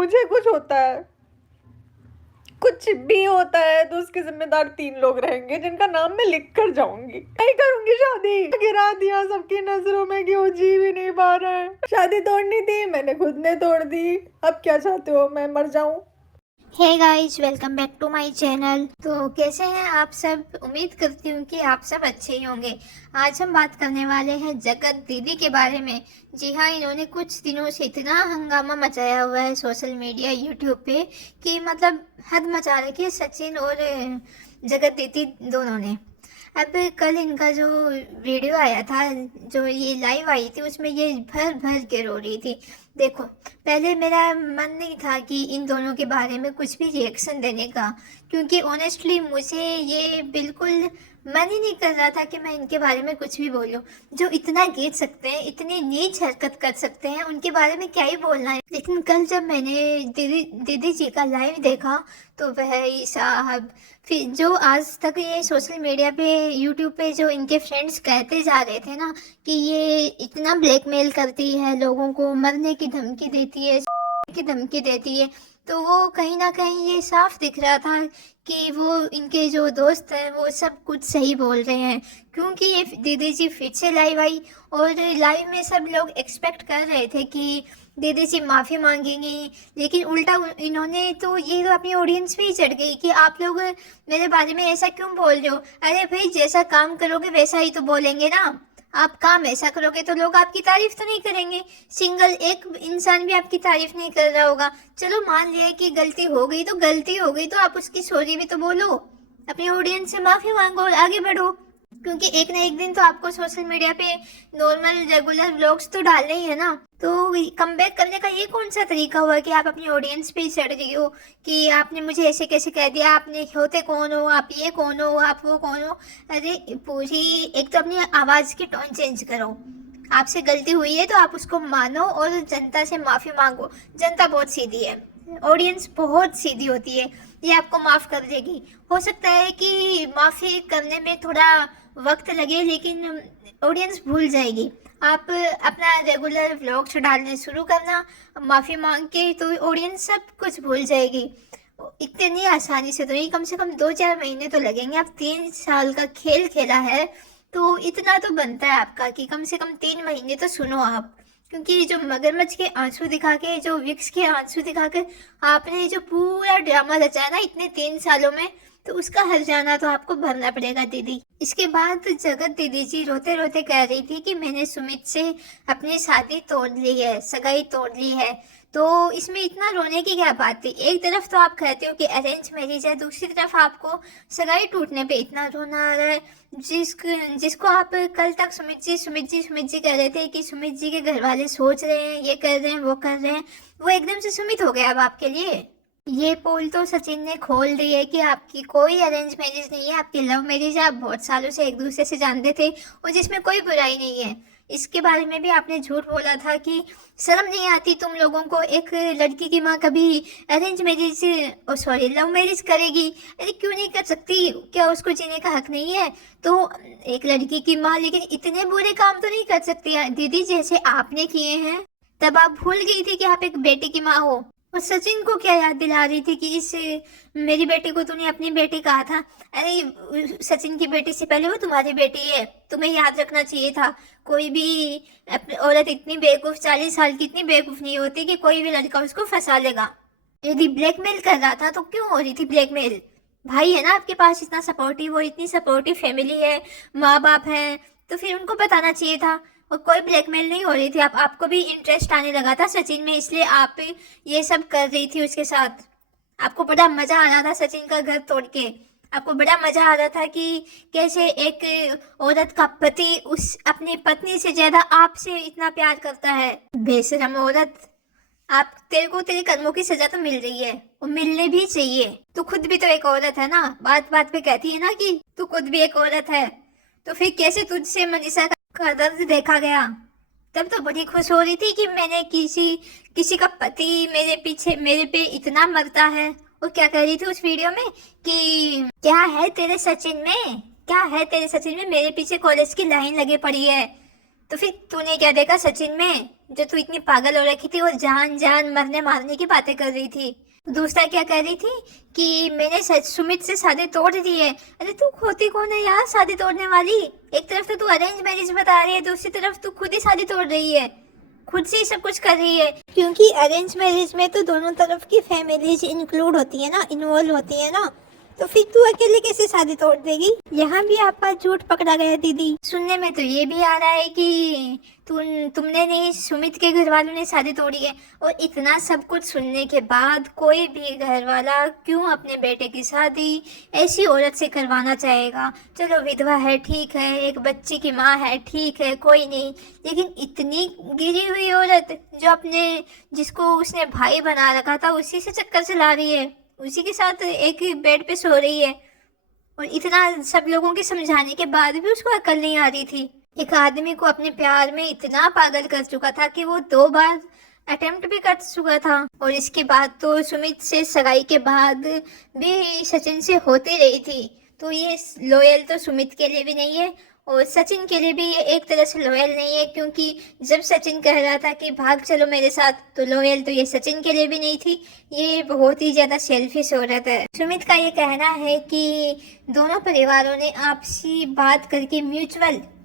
मुझे कुछ होता है, कुछ भी होता है तो उसके जिम्मेदार 3 लोग रहेंगे जिनका नाम मैं लिख कर जाऊंगी। नहीं करूंगी शादी। गिरा दिया सबकी नजरों में कि वो जी भी नहीं पा रहा है। शादी तोड़नी थी, मैंने खुद ने तोड़ दी। अब क्या चाहते हो, मैं मर जाऊं? Hey guys, welcome back to my channel. तो कैसे हैं आप सब? उम्मीद करती हूँ कि आप सब अच्छे ही होंगे। आज हम बात करने वाले हैं जगत दीदी के बारे में। जी हाँ, इन्होंने कुछ दिनों से इतना हंगामा मचाया हुआ है सोशल मीडिया यूट्यूब पे कि मतलब हद मचा रखी है सचिन और जगत दीदी दोनों ने। अब कल इनका जो वीडियो आया था, जो ये लाइव आई थी, उसमें ये भर भर के रो रही थी। देखो, पहले मेरा मन नहीं था कि इन दोनों के बारे में कुछ भी रिएक्शन देने का, क्योंकि ऑनेस्टली मुझे ये बिल्कुल मन ही नहीं कर रहा था कि मैं इनके बारे में कुछ भी बोलूं। जो इतना गिर सकते हैं, इतनी नीच हरकत कर सकते हैं, उनके बारे में क्या ही बोलना है। लेकिन कल जब मैंने दीदी दीदी जी का लाइव देखा तो वह साहब, फिर जो आज तक ये सोशल मीडिया पे यूट्यूब पे जो इनके फ्रेंड्स कहते जा रहे थे ना कि ये इतना ब्लैकमेल करती है, लोगों को मरने की धमकी देती है, की धमकी देती है, तो वो कहीं ना कहीं ये साफ दिख रहा था कि वो इनके जो दोस्त हैं वो सब कुछ सही बोल रहे हैं। क्योंकि ये दीदी जी फिर से लाइव आई और लाइव में सब लोग एक्सपेक्ट कर रहे थे कि दीदी जी माफ़ी मांगेंगी, लेकिन उल्टा इन्होंने तो ये तो अपनी ऑडियंस पे ही चढ़ गई कि आप लोग मेरे बारे में ऐसा क्यों बोल रहे हो। अरे भाई, जैसा काम करोगे वैसा ही तो बोलेंगे ना। आप काम ऐसा करोगे तो लोग आपकी तारीफ तो नहीं करेंगे। सिंगल एक इंसान भी आपकी तारीफ नहीं कर रहा होगा। चलो मान लिया कि गलती हो गई तो गलती हो गई, तो आप उसकी सॉरी भी तो बोलो, अपनी ऑडियंस से माफी मांगो और आगे बढ़ो। क्योंकि एक ना एक दिन तो आपको सोशल मीडिया पे नॉर्मल रेगुलर व्लॉग्स तो डालने ही है ना। तो कम बैक करने का ये कौन सा तरीका हुआ कि आप अपनी ऑडियंस पे ही चढ़ रही हो कि आपने मुझे ऐसे कैसे कह दिया, आपने होते कौन हो, आप ये कौन हो, आप वो कौन हो। अरे पूरी, एक तो अपनी आवाज़ की टोन चेंज करो। आपसे गलती हुई है तो आप उसको मानो और जनता से माफ़ी मांगो। जनता बहुत सीधी है, ऑडियंस बहुत सीधी होती है, ये आपको माफ़ कर देगी। हो सकता है कि माफ़ी करने में थोड़ा वक्त लगे, लेकिन ऑडियंस भूल जाएगी। आप अपना रेगुलर व्लॉग्स डालने शुरू करना माफ़ी मांग के, तो ऑडियंस सब कुछ भूल जाएगी। इतनी आसानी से तो नहीं, कम से कम 2-4 महीने तो लगेंगे। आप 3 साल का खेल खेला है तो इतना तो बनता है आपका कि कम से कम 3 महीने तो सुनो आप। क्योंकि जो मगरमच्छ के आंसू दिखा के, जो विक्स के आंसू दिखा के आपने जो पूरा ड्रामा रचा ना इतने 3 सालों में, तो उसका हर्जाना तो आपको भरना पड़ेगा दीदी। इसके बाद जगत दीदी जी रोते रोते कह रही थी कि मैंने सुमित से अपनी शादी तोड़ ली है, सगाई तोड़ ली है। तो इसमें इतना रोने की क्या बात थी? एक तरफ तो आप कहते हो कि अरेंज मैरिज है, दूसरी तरफ आपको सगाई टूटने पे इतना रोना आ रहा है। जिसको आप कल तक सुमित जी कह रहे थे कि सुमित जी के घर वाले सोच रहे हैं, ये कर रहे हैं, वो कर रहे हैं, वो एकदम से सुमित हो गया अब आपके लिए। ये पोल तो सचिन ने खोल दी है कि आपकी कोई अरेंज मैरिज नहीं है, आपकी लव मैरिज है। आप बहुत सालों से एक दूसरे से जानते थे और जिसमें कोई बुराई नहीं है। इसके बारे में भी आपने झूठ बोला था कि शर्म नहीं आती तुम लोगों को, एक लड़की की माँ कभी अरेंज मैरिज, ओ सॉरी, लव मैरिज करेगी? अरे क्यों नहीं कर सकती? क्या उसको जीने का हक नहीं है? तो एक लड़की की माँ लेकिन इतने बुरे काम तो नहीं कर सकती दीदी जैसे आपने किए हैं। तब आप भूल गई थी कि आप एक बेटी की माँ हो। और सचिन को क्या याद दिला रही थी कि इस मेरी बेटी को तूने अपनी बेटी कहा था? अरे सचिन की बेटी से पहले वो तुम्हारी बेटी है, तुम्हें याद रखना चाहिए था। कोई भी औरत इतनी बेवकूफ, 40 साल की इतनी बेवकूफ नहीं होती कि कोई भी लड़का उसको फंसा लेगा। यदि ब्लैकमेल कर रहा था तो क्यों हो रही थी ब्लैकमेल? भाई है ना आपके पास इतना सपोर्टिव, वो इतनी सपोर्टिव फैमिली है, माँ बाप हैं, तो फिर उनको बताना चाहिए था। और कोई ब्लैकमेल नहीं हो रही थी। आपको भी इंटरेस्ट आने लगा था सचिन में, इसलिए आप ये सब कर रही थी उसके साथ। आपको बड़ा मजा आ रहा था सचिन का घर तोड़ के। आपको बड़ा मजा आ रहा था कि कैसे एक औरत का पति उस अपनी पत्नी से ज्यादा आपसे इतना प्यार करता है। बेशरम औरत, आप, तेरे को तेरे कर्मों की सजा तो मिल रही है और मिलने भी चाहिए। तू खुद भी तो एक औरत है ना, बात बात पे कहती है ना कि तू खुद भी एक औरत है। तो फिर कैसे तुझसे मनीषा का दर्द देखा गया? तब तो बड़ी खुश हो रही थी कि मैंने किसी का पति मेरे पीछे, मेरे पे इतना मरता है। और क्या कह रही थी उस वीडियो में कि क्या है तेरे सचिन में, क्या है तेरे सचिन में, मेरे पीछे कॉलेज की लाइन लगे पड़ी है। तो फिर तूने क्या देखा सचिन में, जो तू इतनी पागल हो रखी थी, वो जान जान मरने मारने की बातें कर रही थी। दूसरा क्या कह रही थी कि मैंने सुमित से शादी तोड़ दी है। अरे तू होती कौन है यार शादी तोड़ने वाली? एक तरफ तो तू अरेंज मैरिज बता रही है, दूसरी तरफ तू खुद ही शादी तोड़ रही है, खुद से ही सब कुछ कर रही है। क्योंकि अरेंज मैरिज में तो दोनों तरफ की फैमिलीज इंक्लूड होती है ना, इन्वॉल्व होती है ना, तो फिर तू अकेले कैसे शादी तोड़ देगी? यहाँ भी आपका झूठ पकड़ा गया दीदी। सुनने में तो ये भी आ रहा है कि तुमने नहीं, सुमित के घर वालों ने शादी तोड़ी है। और इतना सब कुछ सुनने के बाद कोई भी घर वाला क्यों अपने बेटे की शादी ऐसी औरत से करवाना चाहेगा? चलो विधवा है ठीक है, एक बच्ची की माँ है ठीक है, कोई नहीं, लेकिन इतनी गिरी हुई औरत जो जिसको उसने भाई बना रखा था उसी से चक्कर चला रही है, उसी के साथ एक बेड पे सो रही है, और इतना सब लोगों के समझाने के बाद भी उसको अकल नहीं आ रही थी। एक आदमी को अपने प्यार में इतना पागल कर चुका था कि वो 2 बार अटेम्प्ट भी कर चुका था, और इसके बाद तो सुमित से सगाई के बाद भी सचिन से होती रही थी। तो ये लॉयल तो सुमित के लिए भी नहीं है, और सचिन के लिए भी ये एक तरह से लॉयल नहीं है, क्योंकि जब सचिन कह रहा था कि भाग चलो मेरे साथ, तो लॉयल तो ये सचिन के लिए भी नहीं थी। ये बहुत ही ज़्यादा सेल्फिश औरत है। सुमित का ये कहना है कि दोनों परिवारों ने आपसी बात करके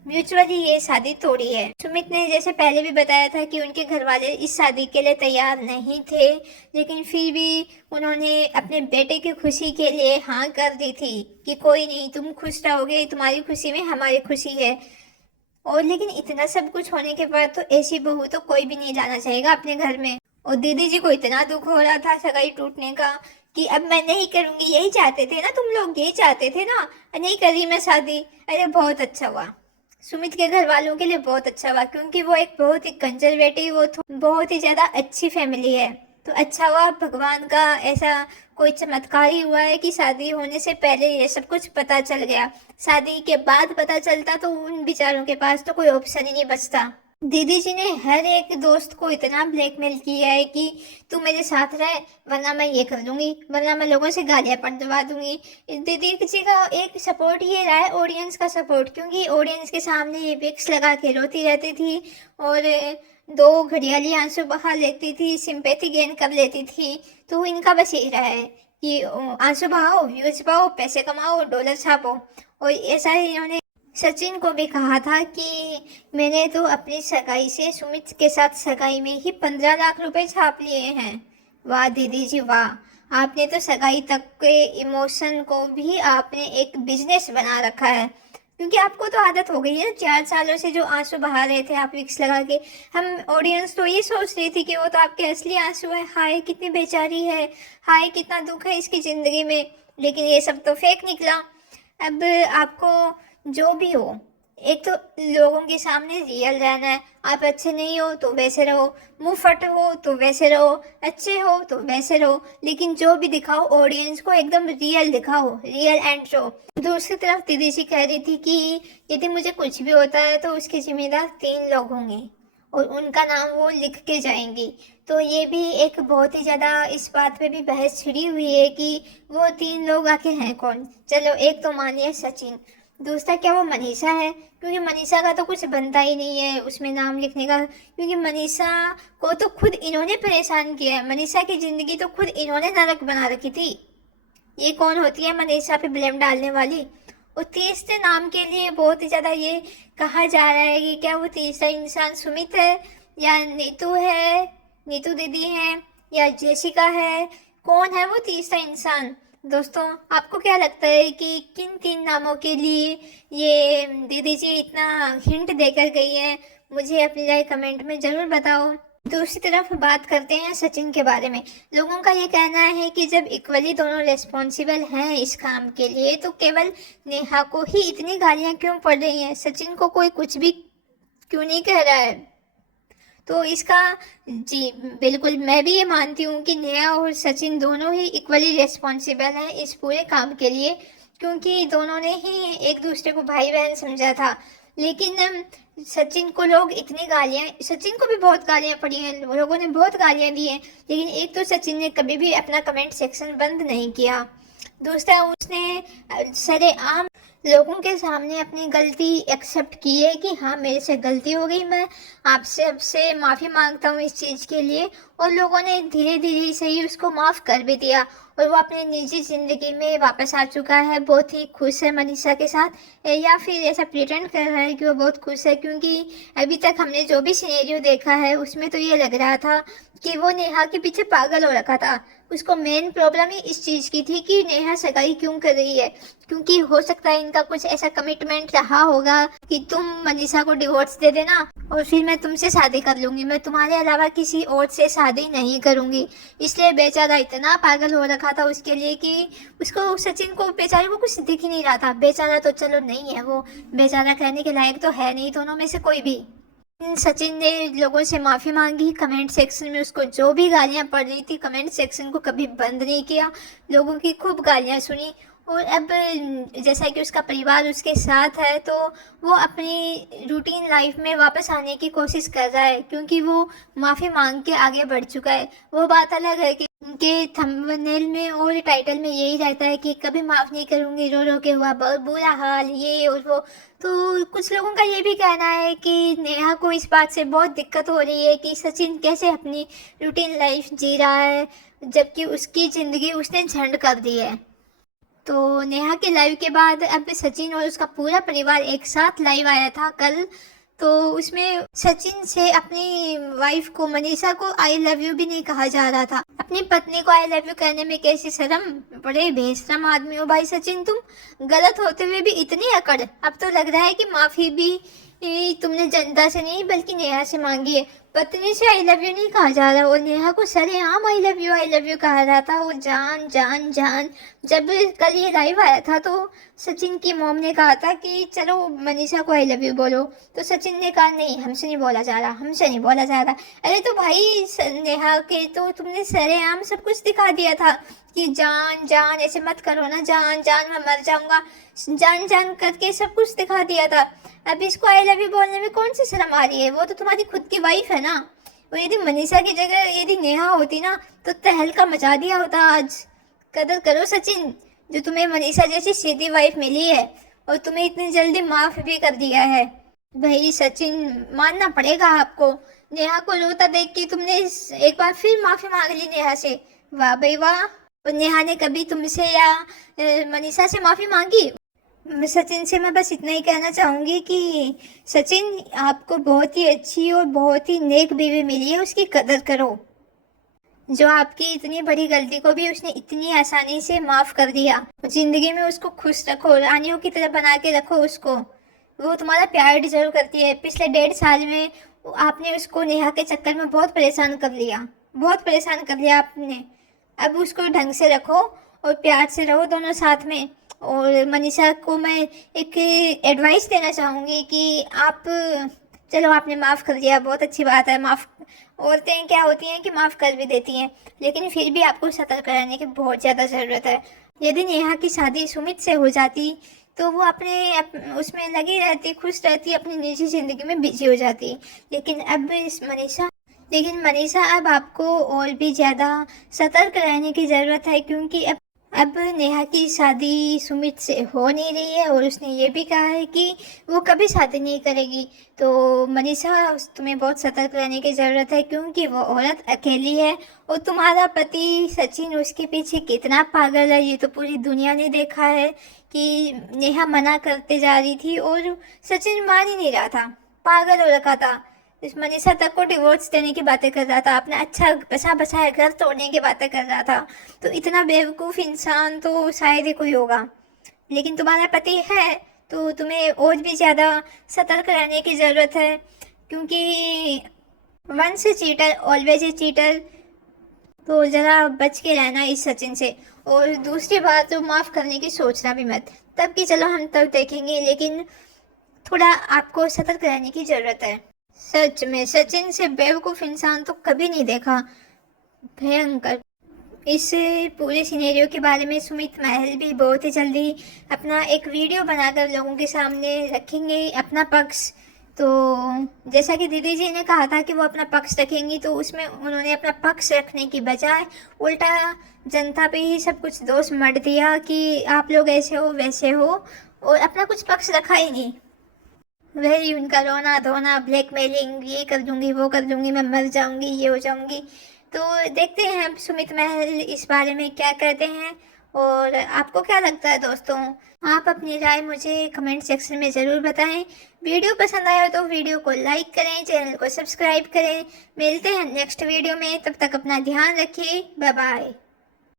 म्यूचुअली ये शादी तोड़ी है। सुमित ने जैसे पहले भी बताया था कि उनके घर वाले इस शादी के लिए तैयार नहीं थे, लेकिन फिर भी उन्होंने अपने बेटे की खुशी के लिए हाँ कर दी थी कि कोई नहीं, तुम खुश रहोगे, तुम्हारी खुशी में हमारी खुशी है। और लेकिन इतना सब कुछ होने के बाद तो ऐसी बहू तो कोई भी नहीं लाना चाहेगा अपने घर में। और दीदी जी को इतना दुख हो रहा था सगाई टूटने का कि अब मैं नहीं करूँगी, यही चाहते थे ना तुम लोग, यही चाहते थे ना, नहीं करी मैं शादी। अरे बहुत अच्छा हुआ, सुमित के घर वालों के लिए बहुत अच्छा हुआ, क्योंकि वो एक बहुत ही कंजर्वेटिव, वो बहुत ही ज़्यादा अच्छी फैमिली है। तो अच्छा हुआ, भगवान का ऐसा कोई चमत्कार ही हुआ है कि शादी होने से पहले ये सब कुछ पता चल गया। शादी के बाद पता चलता तो उन बेचारों के पास तो कोई ऑप्शन ही नहीं बचता। दीदी जी ने हर एक दोस्त को इतना ब्लैकमेल किया है कि तू मेरे साथ रहे वरना मैं ये कर दूंगी, वरना मैं लोगों से गालियां पड़वा दूंगी। दीदी जी का एक सपोर्ट ये रहा है, ऑडियंस का सपोर्ट, क्योंकि ऑडियंस के सामने ये विक्स लगा के रोती रहती थी और 2 घड़ियाली आंसू बहा लेती थी, सिंपैथी गेन कर लेती थी। तो इनका बस यही रहा है कि आंसू बहाओ, व्यूज पाओ, पैसे कमाओ, डॉलर छापो। और ऐसा ही इन्होंने सचिन को भी कहा था कि मैंने तो अपनी सगाई से, सुमित के साथ सगाई में ही 15 लाख रुपए छाप लिए हैं। वाह दीदी जी वाह, आपने तो सगाई तक के इमोशन को भी आपने एक बिजनेस बना रखा है, क्योंकि आपको तो आदत हो गई है 4 सालों से जो आंसू बहा रहे थे आप विक्स लगा के। हम ऑडियंस तो ये सोच रही थी कि वो तो आपके असली आंसू है, हाय कितनी बेचारी है, हाय कितना दुख है इसकी ज़िंदगी में, लेकिन ये सब तो फेक निकला। अब आपको जो भी हो, एक तो लोगों के सामने रियल रहना है। आप अच्छे नहीं हो तो वैसे रहो, मुंह फट हो तो वैसे रहो, अच्छे हो तो वैसे रहो, लेकिन जो भी दिखाओ ऑडियंस को एकदम रियल दिखाओ, रियल एंड शो। दूसरी तरफ दीदी जी कह रही थी कि यदि मुझे कुछ भी होता है तो उसके जिम्मेदार 3 लोग होंगे और उनका नाम वो लिख के जाएंगी। तो ये भी एक बहुत ही ज़्यादा इस बात पे भी बहस छिड़ी हुई है कि वो 3 लोग आके हैं कौन। चलो एक तो मानिए सचिन, दूसरा क्या वो मनीषा है, क्योंकि मनीषा का तो कुछ बनता ही नहीं है उसमें नाम लिखने का, क्योंकि मनीषा को तो खुद इन्होंने परेशान किया है, मनीषा की ज़िंदगी तो खुद इन्होंने नरक बना रखी थी। ये कौन होती है मनीषा पे ब्लेम डालने वाली? और तीसरे नाम के लिए बहुत ही ज़्यादा ये कहा जा रहा है कि क्या वो तीसरा इंसान सुमित है या नीतू है, नीतू दीदी है या जेसिका है, कौन है वो तीसरा इंसान? दोस्तों आपको क्या लगता है कि किन 3 नामों के लिए ये दीदी जी इतना हिंट देकर गई है? मुझे अपनी राय कमेंट में ज़रूर बताओ। दूसरी तरफ बात करते हैं सचिन के बारे में। लोगों का ये कहना है कि जब इक्वली दोनों रिस्पॉन्सिबल हैं इस काम के लिए, तो केवल नेहा को ही इतनी गालियाँ क्यों पड़ रही हैं, सचिन को कोई कुछ भी क्यों नहीं कह रहा है? तो इसका जी बिल्कुल मैं भी ये मानती हूँ कि नेहा और सचिन दोनों ही इक्वली रिस्पॉन्सिबल हैं इस पूरे काम के लिए, क्योंकि दोनों ने ही एक दूसरे को भाई बहन समझा था। लेकिन सचिन को लोग इतनी गालियाँ, सचिन को भी बहुत गालियाँ पड़ी हैं, लोगों ने बहुत गालियाँ दी हैं, लेकिन एक तो सचिन ने कभी भी अपना कमेंट सेक्शन बंद नहीं किया। दूसरा उसने सरेआम लोगों के सामने अपनी गलती एक्सेप्ट की है कि हाँ मेरे से गलती हो गई, मैं आपसे माफ़ी मांगता हूँ इस चीज़ के लिए। और लोगों ने धीरे धीरे सही उसको माफ़ कर भी दिया और वो अपनी निजी ज़िंदगी में वापस आ चुका है, बहुत ही खुश है मनीषा के साथ। या फिर ऐसा प्रिटेंड कर रहा है कि वो बहुत खुश है, क्योंकि अभी तक हमने जो भी सिनेरियो देखा है उसमें तो ये लग रहा था कि वो नेहा के पीछे पागल हो रखा था। उसको मेन प्रॉब्लम ही इस चीज़ की थी कि नेहा सगाई क्यों कर रही है, क्योंकि हो सकता है इनका कुछ ऐसा कमिटमेंट रहा होगा कि तुम मनीषा को डिवोर्स दे देना और फिर मैं तुमसे शादी कर लूंगी, मैं तुम्हारे अलावा किसी और से शादी नहीं करूंगी। इसलिए बेचारा इतना पागल हो रखा था उसके लिए कि उसको सचिन को बेचारे को कुछ दिख ही नहीं रहा था। बेचारा तो चलो नहीं है, वो बेचारा कहने के लायक तो है नहीं दोनों में से कोई भी। सचिन ने लोगों से माफ़ी मांगी, कमेंट सेक्शन में उसको जो भी गालियां पड़ रही थी कमेंट सेक्शन को कभी बंद नहीं किया, लोगों की खूब गालियां सुनी। और अब जैसा कि उसका परिवार उसके साथ है तो वो अपनी रूटीन लाइफ में वापस आने की कोशिश कर रहा है, क्योंकि वो माफ़ी मांग के आगे बढ़ चुका है। वो बात अलग है कि उनके थंबनेल में और टाइटल में यही रहता है कि कभी माफ़ नहीं करूँगी, रो रो के हुआ बहुत बुरा हाल, ये और वो। तो कुछ लोगों का ये भी कहना है कि नेहा को इस बात से बहुत दिक्कत हो रही है कि सचिन कैसे अपनी रूटीन लाइफ जी रहा है जबकि उसकी ज़िंदगी उसने झंड कर दी है। तो नेहा के लाइव के बाद अब सचिन और उसका पूरा परिवार एक साथ लाइव आया था कल। तो उसमें सचिन से अपनी वाइफ को मनीषा को आई लव यू भी नहीं कहा जा रहा था। अपनी पत्नी को आई लव यू कहने में कैसी शर्म, बड़े बेशरम आदमी हो भाई सचिन तुम। गलत होते हुए भी इतनी अकड़, अब तो लग रहा है कि माफ़ी भी तुमने जनता से नहीं बल्कि नेहा से मांगी है। पत्नी से आई लव यू नहीं कहा जा रहा और नेहा को सरेआम आई लव यू कहा रहा था। वो जान जान जान। जब कल ये लाइव आया था तो सचिन की मॉम ने कहा था कि चलो मनीषा को आई लव यू बोलो, तो सचिन ने कहा नहीं हमसे नहीं बोला जा रहा, हमसे नहीं बोला जा रहा। अरे तो भाई नेहा के तो तुमने सरेआम सब कुछ दिखा दिया था कि जान जान ऐसे मत करो ना, जान जान मैं मर जाऊंगा, जान जान करके सब कुछ दिखा दिया था। अब इसको आई लव यू बोलने में कौन सी शर्म आ रही है, वो तो तुम्हारी खुद की वाइफ है ना। और यदि मनीषा की जगह यदि नेहा होती ना तो तहलका मचा दिया होता आज। कदर करो सचिन, जो तुम्हें मनीषा जैसी सीधी वाइफ मिली है और तुम्हें इतनी जल्दी माफ भी कर दिया है। भाई सचिन मानना पड़ेगा आपको, नेहा को रोता देख के तुमने एक बार फिर माफी मांग ली नेहा से। वाह भाई वाह। और नेहा ने कभी तुमसे या मनीषा से माफी मांगी? सचिन से मैं बस इतना ही कहना चाहूँगी कि सचिन आपको बहुत ही अच्छी और बहुत ही नेक बीवी मिली है, उसकी कदर करो। जो आपकी इतनी बड़ी गलती को भी उसने इतनी आसानी से माफ़ कर दिया। ज़िंदगी में उसको खुश रखो, रानियों की तरह बना के रखो उसको। वो तुम्हारा प्यार डिजर्व करती है। पिछले 1.5 साल में आपने उसको नेहा के चक्कर में बहुत परेशान कर लिया, बहुत परेशान कर लिया आपने। अब उसको ढंग से रखो और प्यार से रहो दोनों साथ में। और मनीषा को मैं एक एडवाइस देना चाहूँगी कि आप, चलो आपने माफ़ कर दिया, बहुत अच्छी बात है। माफ़ औरतें क्या होती हैं कि माफ़ कर भी देती हैं, लेकिन फिर भी आपको सतर्क रहने की बहुत ज़्यादा ज़रूरत है। यदि नेहा की शादी सुमित से हो जाती तो वो उसमें लगी रहती, खुश रहती, अपनी निजी ज़िंदगी में बिजी हो जाती। लेकिन मनीषा अब आपको और भी ज़्यादा सतर्क रहने की ज़रूरत है, क्योंकि अब नेहा की शादी सुमित से हो नहीं रही है और उसने ये भी कहा है कि वो कभी शादी नहीं करेगी। तो मनीषा तुम्हें बहुत सतर्क रहने की ज़रूरत है, क्योंकि वो औरत अकेली है और तुम्हारा पति सचिन उसके पीछे कितना पागल है ये तो पूरी दुनिया ने देखा है। कि नेहा मना करते जा रही थी और सचिन मान ही नहीं रहा था, पागल हो रखा था। इस मनीषा तक को डिवोर्स देने की बातें कर रहा था, अपना अच्छा बसा बसाया घर तोड़ने की बातें कर रहा था। तो इतना बेवकूफ़ इंसान तो शायद ही कोई होगा। लेकिन तुम्हारा पति है तो तुम्हें और भी ज़्यादा सतर्क रहने की ज़रूरत है, क्योंकि once a cheater always a cheater. तो ज़रा बच के रहना इस सचिन से। और दूसरी बात, तो माफ़ करने की सोचना भी मत, तब कि चलो हम तब देखेंगे, लेकिन थोड़ा आपको सतर्क रहने की ज़रूरत है। सच में सचिन से बेवकूफ़ इंसान तो कभी नहीं देखा, भयंकर। इस पूरे सिनेरियो के बारे में सुमित महल भी बहुत ही जल्दी अपना एक वीडियो बनाकर लोगों के सामने रखेंगे अपना पक्ष। तो जैसा कि दीदी जी ने कहा था कि वो अपना पक्ष रखेंगी, तो उसमें उन्होंने अपना पक्ष रखने की बजाय उल्टा जनता पे ही सब कुछ दोष मढ़ दिया कि आप लोग ऐसे हो वैसे हो। और अपना कुछ पक्ष रखा ही नहीं। वही उनका रोना धोना, ब्लैकमेलिंग, ये कर दूंगी वो कर दूंगी, मैं मर जाऊंगी, ये हो जाऊंगी। तो देखते हैं अब सुमित महल इस बारे में क्या कहते हैं। और आपको क्या लगता है दोस्तों? आप अपनी राय मुझे कमेंट सेक्शन में ज़रूर बताएं। वीडियो पसंद आया तो वीडियो को लाइक करें, चैनल को सब्सक्राइब करें। मिलते हैं नेक्स्ट वीडियो में, तब तक अपना ध्यान रखिए। Bye bye.